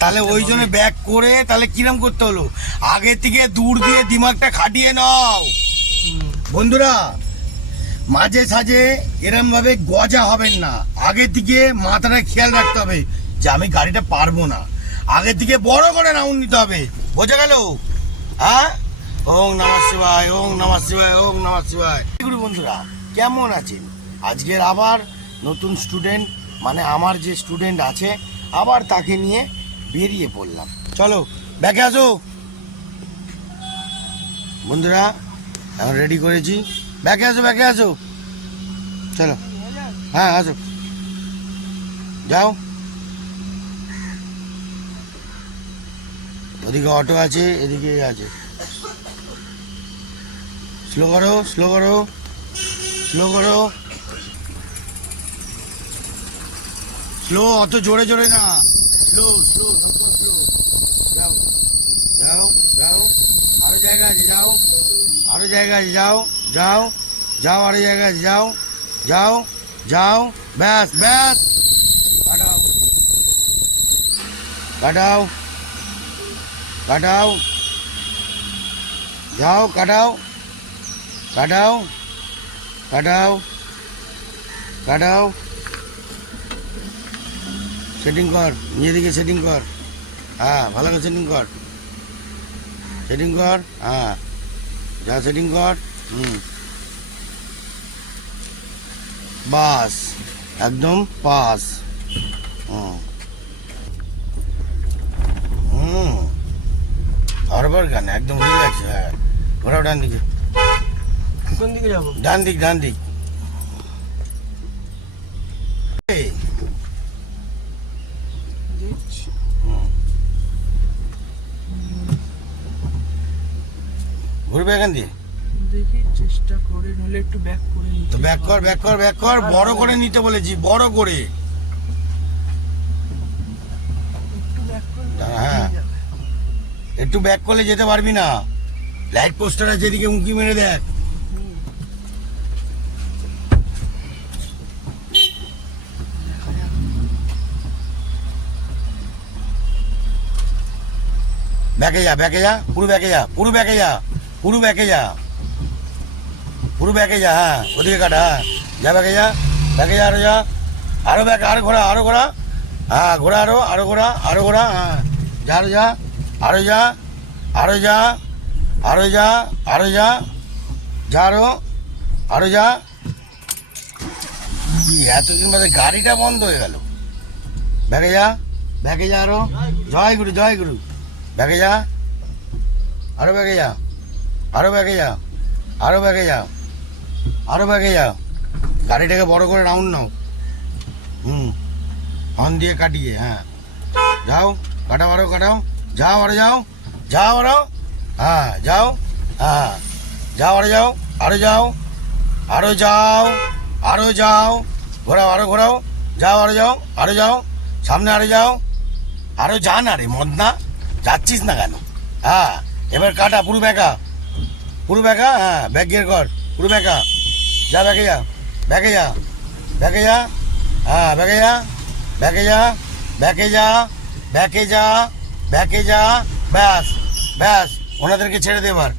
তাহলে ওই জন্য ব্যাক করে তাহলে কিরম করতে হলো, আগে থেকে দূর দিয়ে দিমাগটা খাটিয়ে নাও বন্ধুরা। মাঝে সাঝে এরম ভাবে গজা হবেন না, আগে থেকে মাথাটা খেয়াল রাখতে হবে যে আমি গাড়িটা পারবো না, আগে থেকে বড় করে রাউন্ড নিতে হবে, বোঝা গেল? হ্যাঁ, ওং নমঃ শিবায়, ওং নমঃ শিবায়, ওং নমঃ শিবায়। গুরু বন্ধুরা কেমন আছেন? আজকের আবার নতুন স্টুডেন্ট, মানে আমার যে স্টুডেন্ট আছে আবার তাকে নিয়ে বেরিয়ে পড়লাম। চলো ব্যাকে আসো বন্ধুরা, এখন রেডি করেছি, ব্যাকে আসো, ব্যাকে আসো, চলো। হ্যাঁ আসো, যাও। ওদিকে অটো আছে, এদিকে আছে। স্লো করো, স্লো করো, স্লো করো, স্লো, অত জোরে জোরে না, স্লো স্লো, সম্পূর্ণ স্লো। যাও যাও যাও, আরো জায়গা আছে, যাও আরো জায়গা আছে, যাও যাও যাও, আরো জায়গা আছে, যাও যাও যাও, ব্যাস ব্যাস, কাটাও কাটাও কাটাও, যাও কাটাও কাটাও কাটাও কাটাও, সেটিং কর, নিজেদিকে সেটিং কর, হ্যাঁ ভালো করে সেটিং কর, সেটিং কর, হ্যাঁ যা সেটিং কর, বাস একদম পাস, বারবার গান একদম রিল্যাক্স। হ্যাঁ ঘোরাও ডান দিকে, কোন দিকে যাবো? ডান দিক, ডান দিক। ঘুরবে এখান দিয়ে, দেখি চেষ্টা করে, নইলে একটু ব্যাক করে নিতে। তো ব্যাক কর, ব্যাক কর, ব্যাক কর, বড় করে নিতে বলেছি, বড় করে। একটু ব্যাক করলে হ্যাঁ একটু ব্যাক করলে যেতে পারবি না, লাইট পোস্টার আছে এদিকে, উঁকি মেরে দেখ। ব্যাকে যা, ব্যাকে যা, পুরো ব্যাকে যা, পুরো ব্যাকে যা, পুরো ব্যাকে যা, পুরো ব্যাকে যা, হ্যাঁ ওদিকে কাটা, হ্যাঁ যা ব্যাকে যা, ব্যাকে যা, আরো যা, আরো ব্যাকে, আরো ঘোরা, আরো ঘোরা, হ্যাঁ ঘোরা, আরো আরো ঘোরা, আরো ঘোরা, হ্যাঁ যা, আরো যা, আরো যা, আরো যা, আরো যা, আরো যা, যা আরো, আরো যা। এতদিন বাদে গাড়িটা বন্ধ হয়ে গেল। ব্যাকে যা, ব্যাকে যা, আরো, জয় গুরু, জয় গুরু, ব্যাকে যা, আরো ব্যাকে যা, আরো ব্যাকে যা, আরো ব্যাকে যা, আরো ব্যাকে যা, গাড়িটাকে বড় করে রাউন্ড নাও, হর্ন দিয়ে কাটিয়ে, হ্যাঁ যাও কাটাও, আরো কাটাও, যাও আরো যাও, যাও আরো, হ্যাঁ যাও, হ্যাঁ যাও আরো যাও, আরো যাও, আরো যাও, আরো যাও, ঘোরাও, আরো ঘোরাও, যাও আরো যাও, আরো যাও, সামনে আরো যাও, আরো যা না রে মদনা, যাচ্ছিস না কেন? হ্যাঁ এবার কাটা, পুরো ব্যাকা, পুরো ব্যাকা, হ্যাঁ ব্যাক গিয়ার কর, পুরো ব্যাকা, যা ব্যাকে যা, ব্যাকে যা, ব্যাকে যা, হ্যাঁ ব্যাকে যা, ব্যাকে যা, ব্যাকে যা, ব্যাকে যা, ব্যাকে যা, ব্যাস ব্যাস, ওনাদেরকে ছেড়ে দে, এবার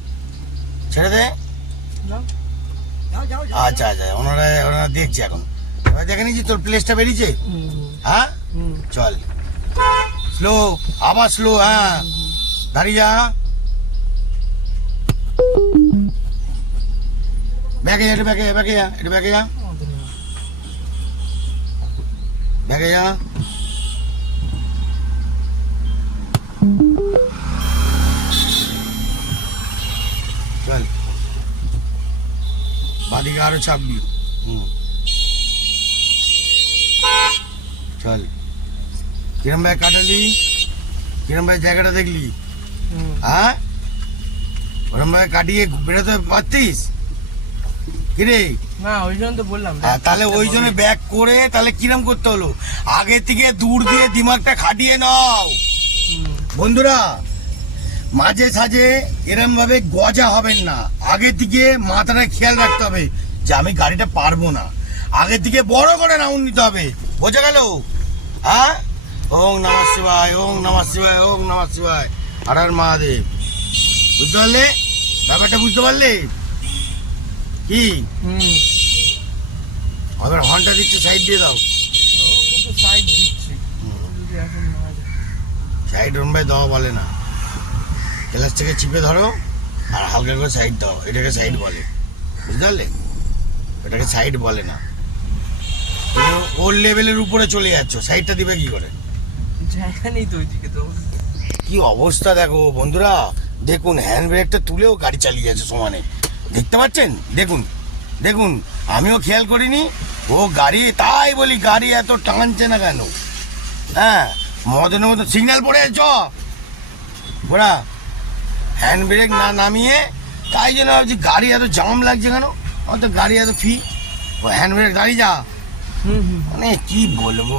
ছেড়ে দে। আচ্ছা আচ্ছা, ওনারা ওনারা দেখছে এখন, এবার দেখে নিচ্ছি তোর প্লেসটা বেরিয়েছে, হ্যাঁ চল স্লো, আবার স্লো, হ্যাঁ দাঁড়িয়ে যা, ব্যাকে যা, একটু ব্যাকে যা, ব্যাকে যা, একটু ব্যাকে যা, ব্যাকে যা, চল বাদিকে আরো চাপবি, চল। কিরম ভাই কাটালি, কিরম ভাই জায়গাটা দেখলি, হ্যাঁ ওরম ভাই কাটিয়ে বেরোতে পারতিস কিরে? না, ওই জন্য তো বললাম। তাহলে ওই জন্য ব্যাক করে তাহলে কিরম করতে হলো, আগে থেকে দূর দিয়ে দিমাগটা খাটিয়ে নাও বন্ধুরা। মাঝে সাঝে এরম ভাবে গজা হবেন না, আগে থেকে মাথাটা খেয়াল রাখতে হবে যে আমি গাড়িটা পারবো না, আগে থেকে বড় করে রাউন্ড নিতে হবে, বোঝা গেল? হ্যাঁ ওং নমঃ শিবায়, ওং নমঃ শিবায়, ওং নমঃ শিবায়। হর হর মহাদেব। বুঝতে পারলে ব্যাপারটা? বুঝতে পারলে কি? হুম। আবার হর্নটা দিচ্ছে, সাইড দিয়ে দাও। ওকে তো সাইড দিচ্ছি, ও যদি এখন না যায়। সাইড অন বাই দেওয়া বলে না, ক্লাস থেকে চিপে ধরো আর হালকা করে সাইড দাও, এটাকে সাইড বলে। বুঝতে পারলে? এটাকে সাইড বলে না। তুমি ওর লেভেলের উপরে চলে যাচ্ছ, সাইডটা দিবে কি করে? জায়গা নেই তো ওইদিকে তো। কি অবস্থা দেখো বন্ধুরা, দেখুন হ্যান্ড ব্রেকটা তুলেও গাড়ি চালিয়ে যাচ্ছে সমানে। দেখতে পাচ্ছেন? দেখুন দেখুন, আমিও খেয়াল করিনি ও গাড়ি, তাই বলি গাড়ি এত টানছে না কেন? হ্যাঁ, মদনের মতো সিগন্যাল পড়ে চ ঘোড়া, হ্যান্ড ব্রেক না নামিয়ে। তাই জন্য ভাবছি গাড়ি এত জাম লাগছে কেন, অত গাড়ি এত ফি, ও হ্যান্ড ব্রেক দাঁড়িয়ে যা। হুম হুম। মানে কি বলবো,